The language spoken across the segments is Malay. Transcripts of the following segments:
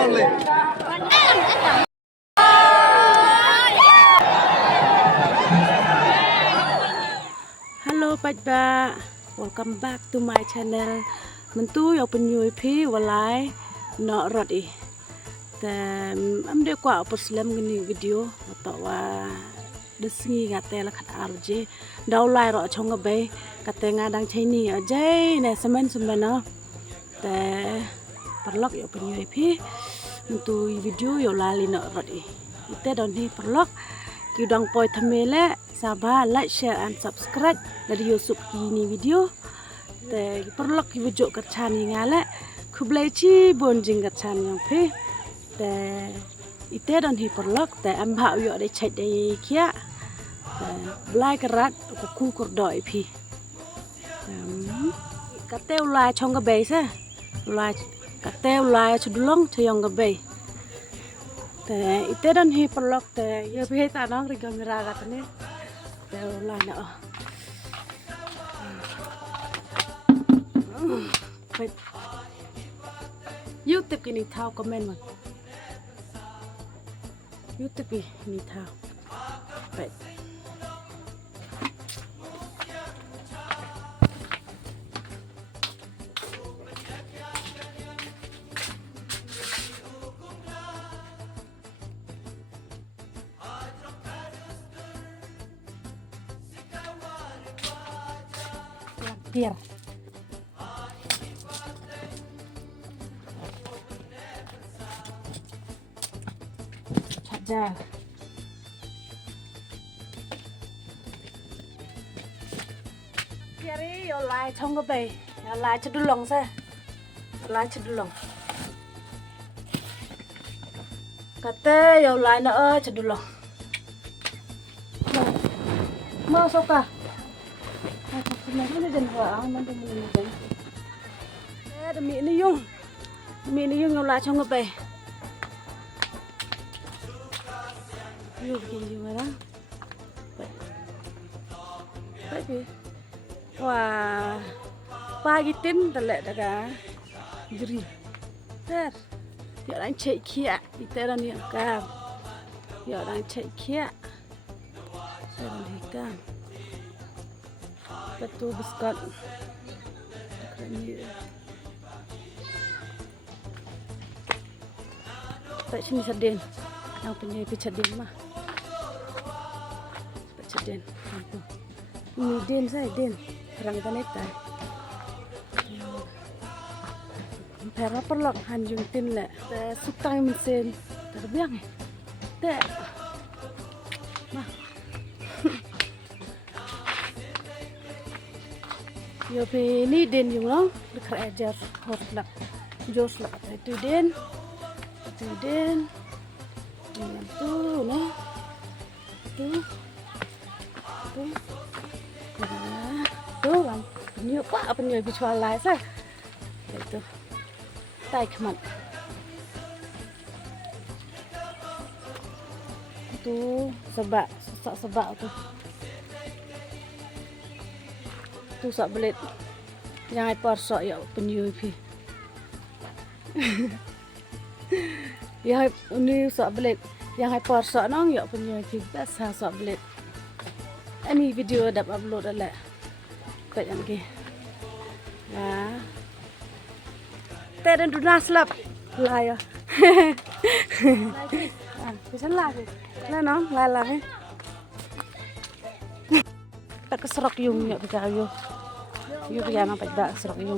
only. Hello Bạch welcome back to my channel. Mình tu yo penyui phi walai no rodi. Ta am de kwa poslam gini video atau wa desingi kate la khat arje daw lai ro chonga be kate nga dang chaini ajai ne semen semena ta perlok yo penyui phi mình tu video yo lali no rodi. Ite don hi perlok ki dang poi thamele sabar like share and subscribe dari YouTube ini video te perlok ki video kerchani ngale kublai chi bonjing kerchani yang phi te ite don hi perlok te amba yo de chat de kia te blai kerat ku ku kordoi phi kateu lai chong ka be se lai kateu lai chudulong chayong ka be te ite don hi perlok te yo phi ta nong ri kamera katne te lai na YouTube ini tahu komen man YouTube ini tahu baik biar ja kiri yo lai chong ka bay yo lai chudulong sa lai chudulong kate yo lai na chudulong mau soka ini jen wa nanti ini jen demi ini yung yo lai chong ka bay yuk gimana? Baik. Wah, pagi tin telek daga jeri. Ter, ya orang cek kia, iteran yang kam. Ya orang cek kia, iteran hikam. Betul biskot. Tak sini sedin, yang punya itu sedin mah. Den ini den saya den orang taneta pera perlok hanjung tin le sutang mesin terbiang te mah yo pe ni den yung long dekat ajar hot lak jos lak itu den yang tu nih tuh kan penyu apa penyu visual lai sa itu tai kemat tuh sebak tuh sak belit yang ai porsok ya penyu pi ya ini sak belit yang ai porsok nong ya penyu pi biasa sak belit ini video dah upload dah kat yang ke nah teren dunas lap lah ya bisa lah nong lah tak keserok yung ya bisa yo jangan pada serok yung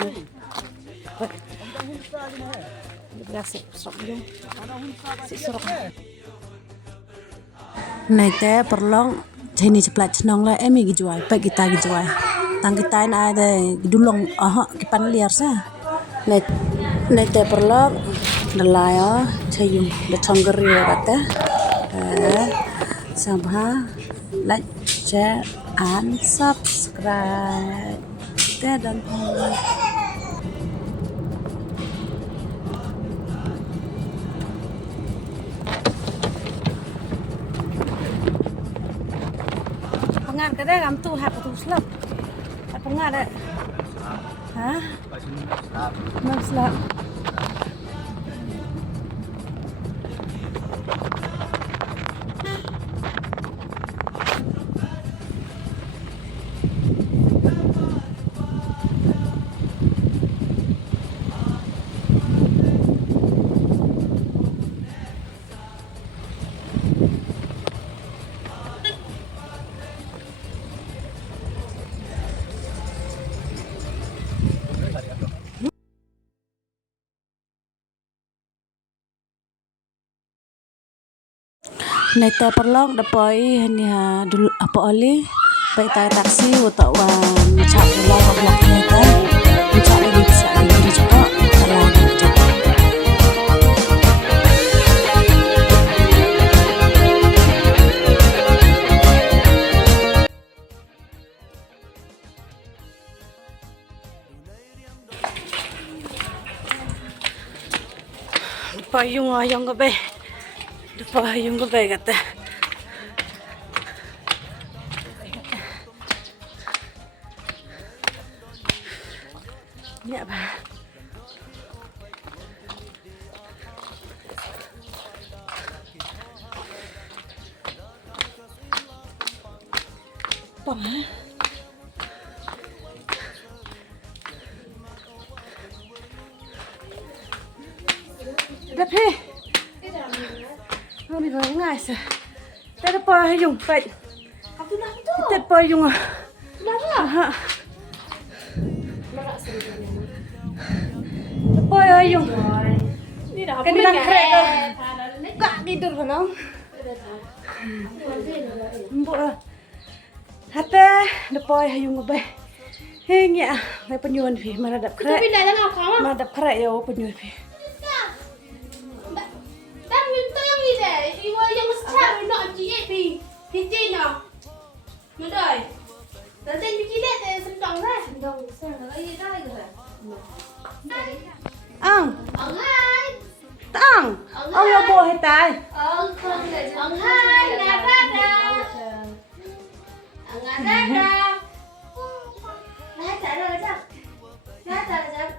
biasa serok yung si serok naik teh perlong ini cepat senang lah emi gijuai baik kita gijuai tang kita ini ada dulung kipan liar sa net te perlok nelayo cayung becongger ya kata sama like share and subscribe dan pengan kada kam tu hak tu slap pengan ada hah mam slap Nay ta perlong dapoi ni ha dul apa oli pai ta taksi utak wan cak la blok ni ta cak lagi bisa lagi di juga salah kerja. Payung ayong gabe. Payung gabe kata. Ni apa? Apa? Đẹp thế. Không bị nói ngại sao. Đây là bò dùng vậy. Đây bò dùng à. Bò dùng. Cái năng khẽ cơ. Gạ đi được phải không? Bộ hata đây bò dùng vậy. Hei nhẹ. Đây penyuan phi mana đập khẽ. Mana đập khẽ yo penyuan phi. Đúng rồi. Đầu tiên chị lên thì sân trồng ra. Sân trồng xem nó ấy ra rồi. Ông Hai. Tang. Ông yêu bộ hay tài? Không để hai là ra ra. Ra ra. Hai trả lời sao? Ra trả lời sao?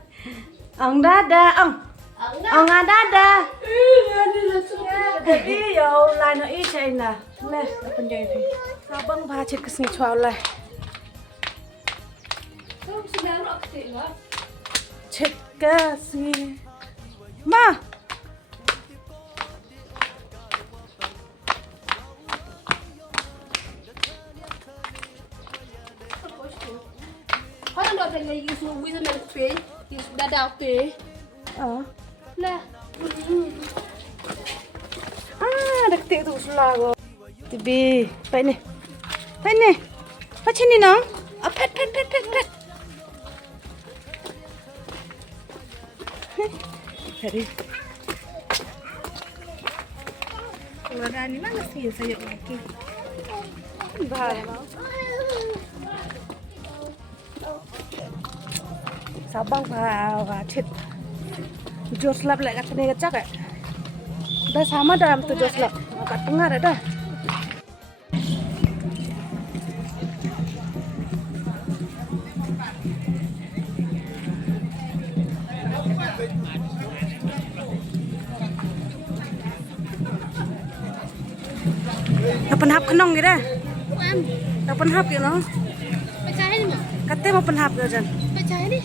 Ông Dada, ông Dada. Tapi yo lain no i China. Leh, penjai pi. Sabang ba chet kesni chwal lai. Không xin lỗi chị nữa. Chet kesni. Ma. Hỏi anh đợi này cái số visa này phê, cái đã đào phê. Nè. Dak tik tu sulago. Tibi, pai ni. Macam ni nang? Pet. Tadi. Orang ni mana sih saya lagi? Bahaya. Sabang ba chet. Joslap lại kat ni chắc eh. Dah sama dalam tu joslap. Kat tengah dah. Apa hap kenong gitu? Apa hap gitu? Percaya ni mah? Katanya apa hap gitu jan? Percaya ni?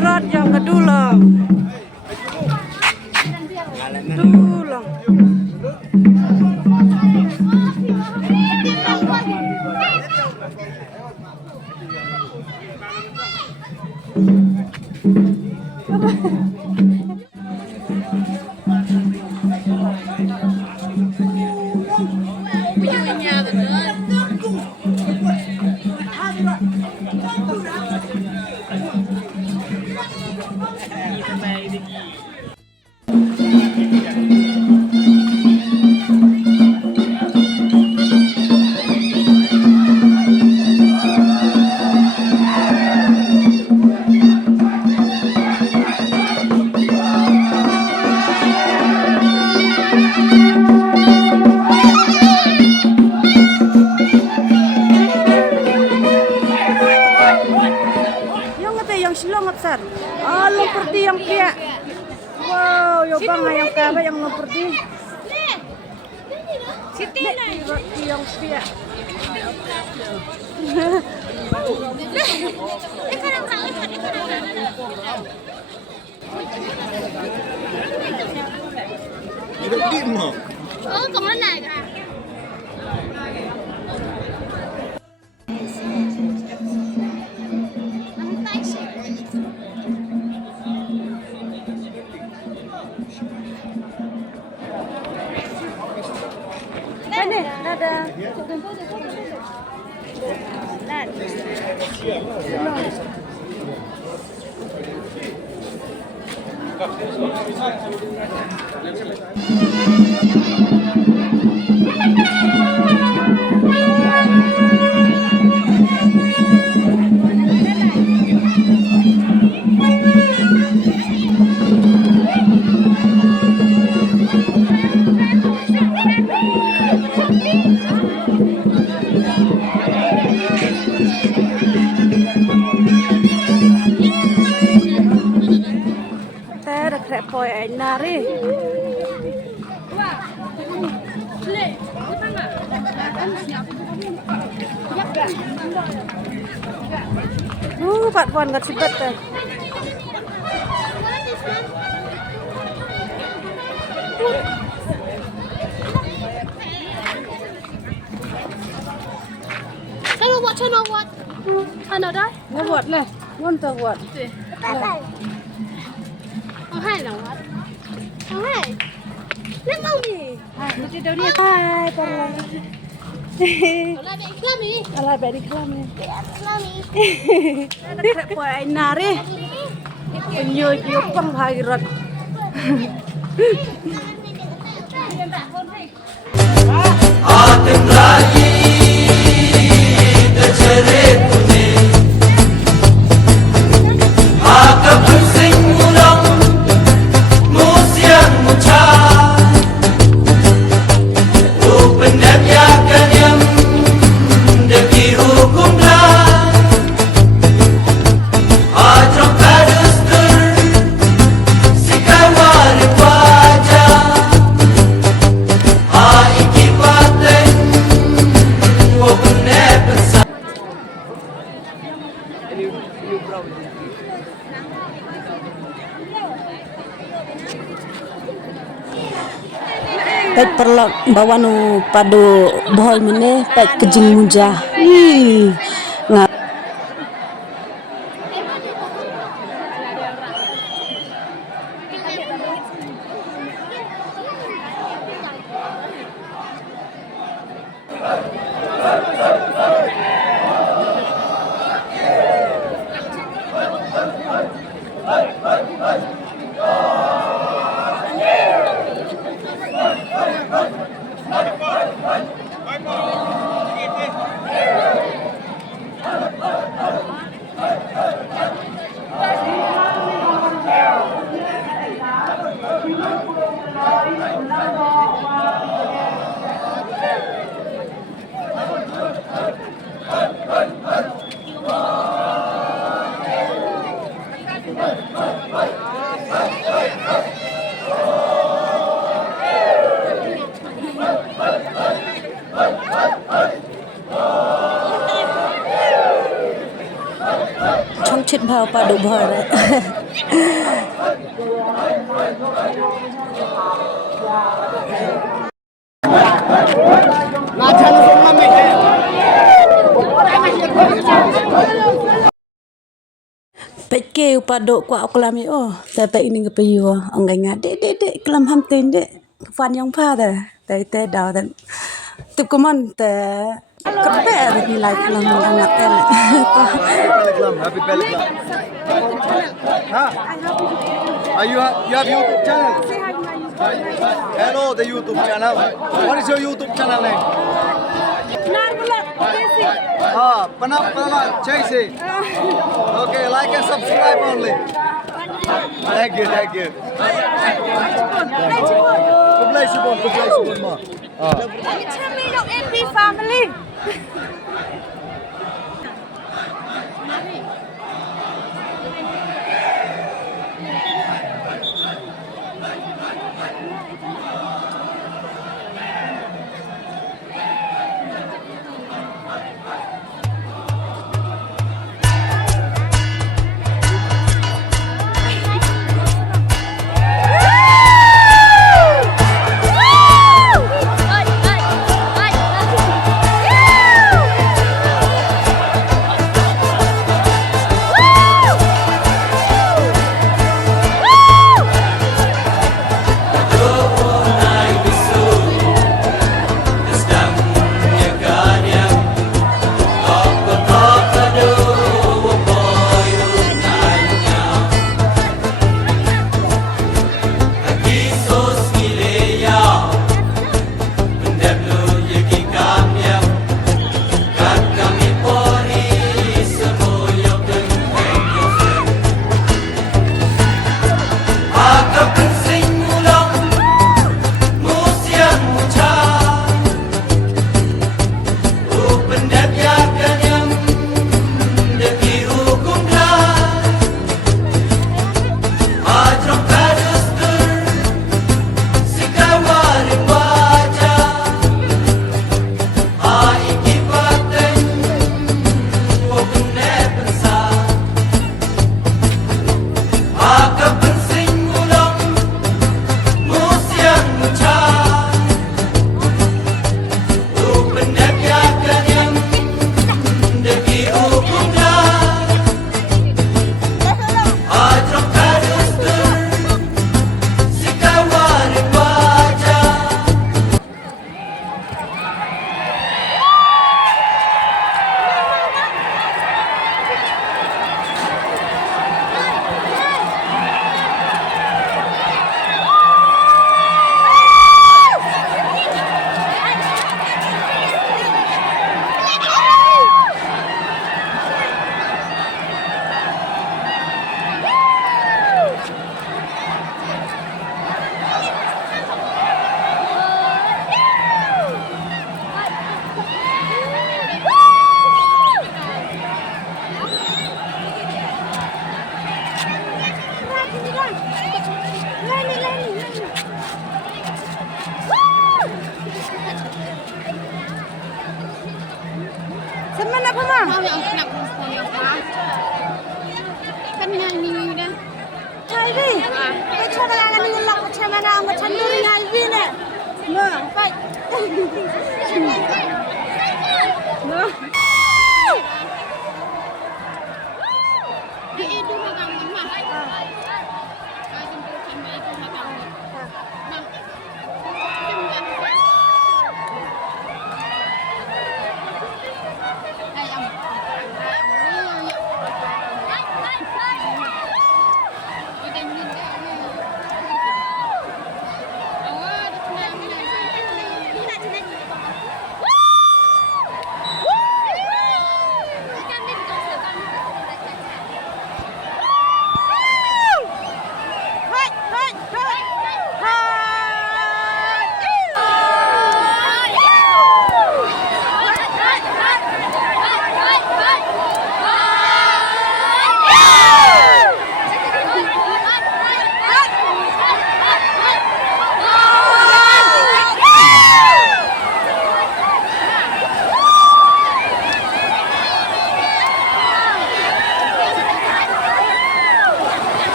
rot yang ngedulang. Dulang. Yang silongot sar. Oh, seperti yang pia. Wow, yo bang yang kabe yang seperti. Siti roti yang pia. Oh, còn cái này cả. Ini ada. Poi ai nari. Pat pon kat sibet teh. Channel what? Channel đấy. Ngebuat lah. Ngonta buat. Ông hai là what? Ông hai. Lên mau đi. Nanti dah ni. Hai, parang. Alah Behdiengkhlam ni. Ada krep poi ai nari. Penyoi piupang hai rot. Pek perlu bawa nu paduh bhoi myne pek kejing munjah. Ngap. chit bhau paduh bhoi đấy. Pek ke paduh kwa kelam yo te pe ini ke piyo anggai ngade de kelam ham tin de fan yang pha de te daw de tup komon te kepe de nilai kelam angat el. Happy Behdiengkhlam. Huh? You have YouTube channel? Hello, the YouTube channel. What is your YouTube channel name? Panap Chase. Okay, like and subscribe only. Thank you. Kublai Subon ma. family. Semen apa mah? Mau yang nak sekolah kan yang ini dah. Chai vi. Cái cho cái là người lọc cho mà nào mà chăn nuôi ngày vi nè. Nè, phải. Nè. Di itu makan mah. Ai tentu sama itu makan. Bang.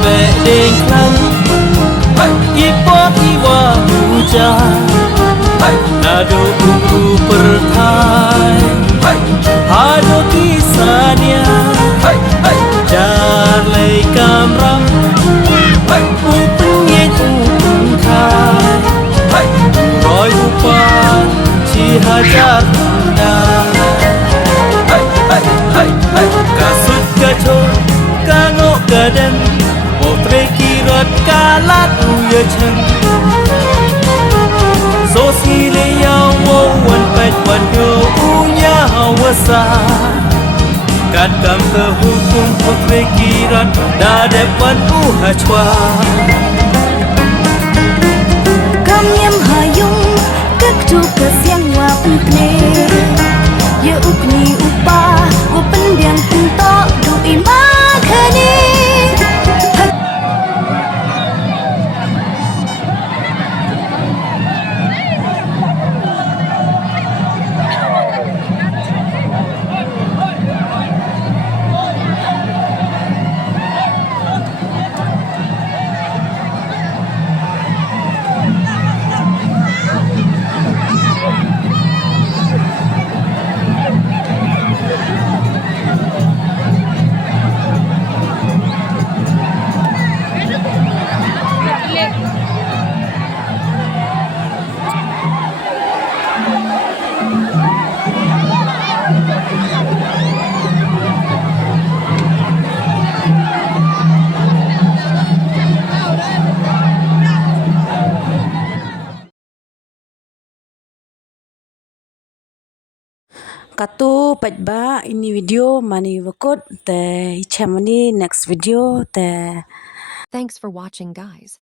Behdiengkhlam ipot iwa hujan nado unggu perthai hado kisahnya jarlai kamram upengit upengkai roi upan ci hajar kasut kacor kangok gadan Otre kirot kalat uya chen So sile ya wo wan pet wan yo unya hawasa Kat kam ke hukum otre kirot dadep wan uhachwa Kam nyam hayung kek tu ke siang wa pne Ye ukni upa wo pendiang pento du ima khani Katu pajba ini video mani wakut te chamani next video te Thanks for watching, guys.